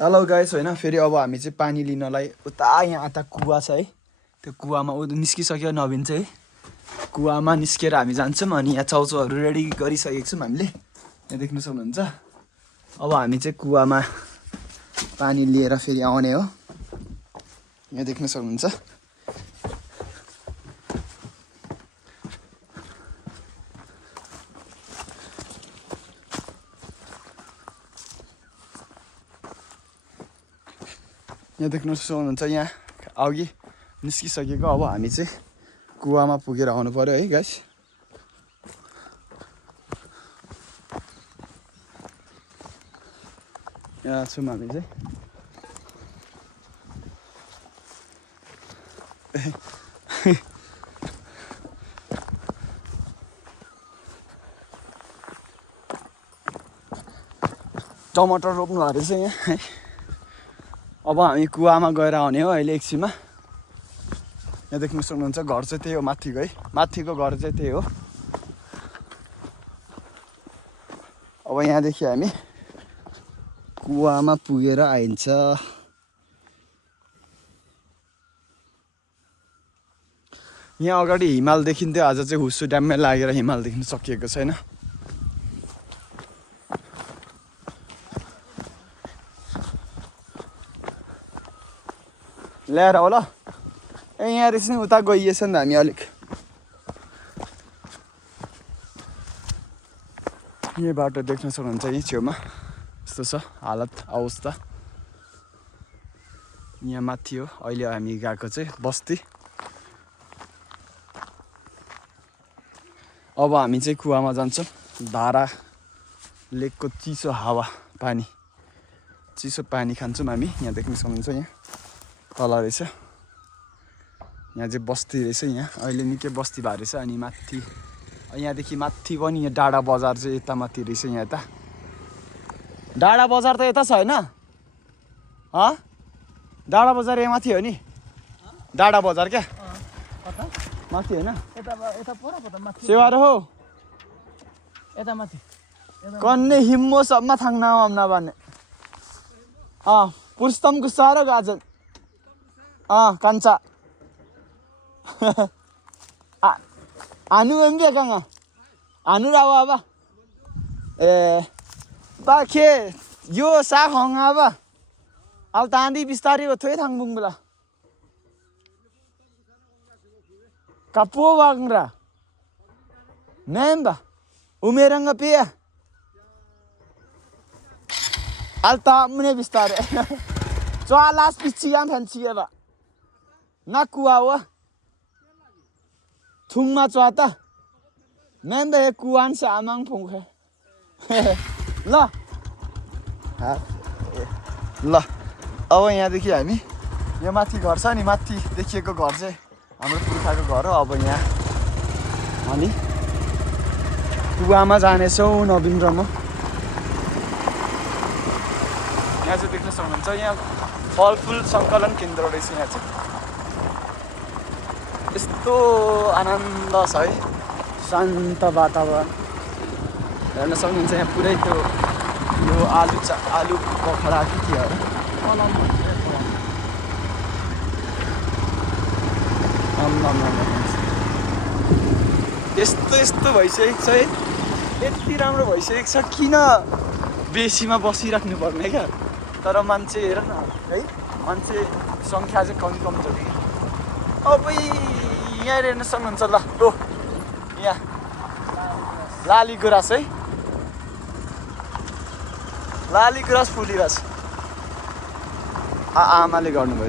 hello guys होइन फेरि अब हामी चाहिँ पानी लिनलाई उता यहाँ त कुवा छ है त्यो कुवामा निस्किसक्यो नवीन चाहिँ कुवामा निस्केर हामी जान्छौँ अनि यहाँ चाउचाउहरू रेडी गरिसकेको छौँ हामीले यहाँ देख्न सक्नुहुन्छ अब हामी चाहिँ कुवामा पानी लिएर फेरि आउने हो यहाँ देख्न सक्नुहुन्छ यहाँ देख्न सक्नुहुन्छ यहाँ अघि निस्किसकेको अब हामी चाहिँ कुवामा पुगेर आउनु पर्यो है गाइस यहाँ छौँ हामी चाहिँ टमाटर रोप्नु भएको रहेछ यहाँ है अब हामी कुवामा गएर आउने हो अहिले एकछिनमा यहाँ देख्न सक्नुहुन्छ घर चाहिँ त्यही हो माथिको है माथिको घर चाहिँ त्यही हो अब यहाँदेखि हामी कुवामा पुगेर आइन्छ यहाँ अगाडि हिमाल देखिन्थ्यो आज चाहिँ हुस्सु ड्याममै लागेर हिमाल देख्न सकिएको छैन ल्याएर होला ए यहाँ रहेछ नि उता गइएछ नि त हामी अलिक यही बाटो देख्न सक्नुहुन्छ यहीँ छेउमा यस्तो छ हालत अवस्था यहाँ माथि हो अहिले हामी गएको चाहिँ बस्ती अब हामी चाहिँ कुवामा जान्छौँ धारा लेकको चिसो हावा पानी चिसो पानी खान्छौँ हामी यहाँ देख्न सक्नुहुन्छ यहाँ तल रहेछ यहाँ चाहिँ बस्ती रहेछ यहाँ अहिले निकै बस्ती भएको रहेछ अनि माथि यहाँदेखि माथि पनि यहाँ डाँडा बजार चाहिँ यता माथि रहेछ यहाँ यता डाँडा बजार त यता छ होइन डाँडा बजार यहाँ माथि हो नि डाँडा बजार क्या माथि होइन सेवार हो यता माथि कन्ने हिम्मोसम्म थाङ्ना आम्ना भन्ने पुरुषोत्तमको साह्रो गाजन कान्छा हानु एम कहाँ हानु राव अब ए बाखे यो साग हङ अब अब ताँदी बिस्तारै हो थोरै थाङबुङ बेला कपो बाङ्रा मेम्बा उमेरङ्ग पिया al tamu bistare so alas pichian thanchieba nakuawa thungma chwata membe kuan sa amang phungkhe ल ल अब यहाँदेखि हामी यो माथि घर छ नि माथि देखिएको घर चाहिँ हाम्रो पुर्खाको घर हो अब यहाँ हामी कुवामा जानेछौँ नवीन र म यहाँ चाहिँ देख्न सक्नुहुन्छ यहाँ फलफुल सङ्कलन केन्द्र रहेछ यहाँ चाहिँ यस्तो आनन्द छ है शान्त वातावरण हेर्न सक्नुहुन्छ यहाँ पुरै त्यो यो आलु बखरा के थियो यस्तो भइसकेको छ है यति राम्रो भइसकेको छ किन बेसीमा बसिराख्नु पर्ने क्या तर मान्छे हेर न है मान्छे सङ्ख्या चाहिँ कम छ कि अब यहाँ हेर्न सक्नुहुन्छ ल लो यहाँ लाली गुराँस है लाली गुराँस फुलिरहेछ आमाले गर्नुभयो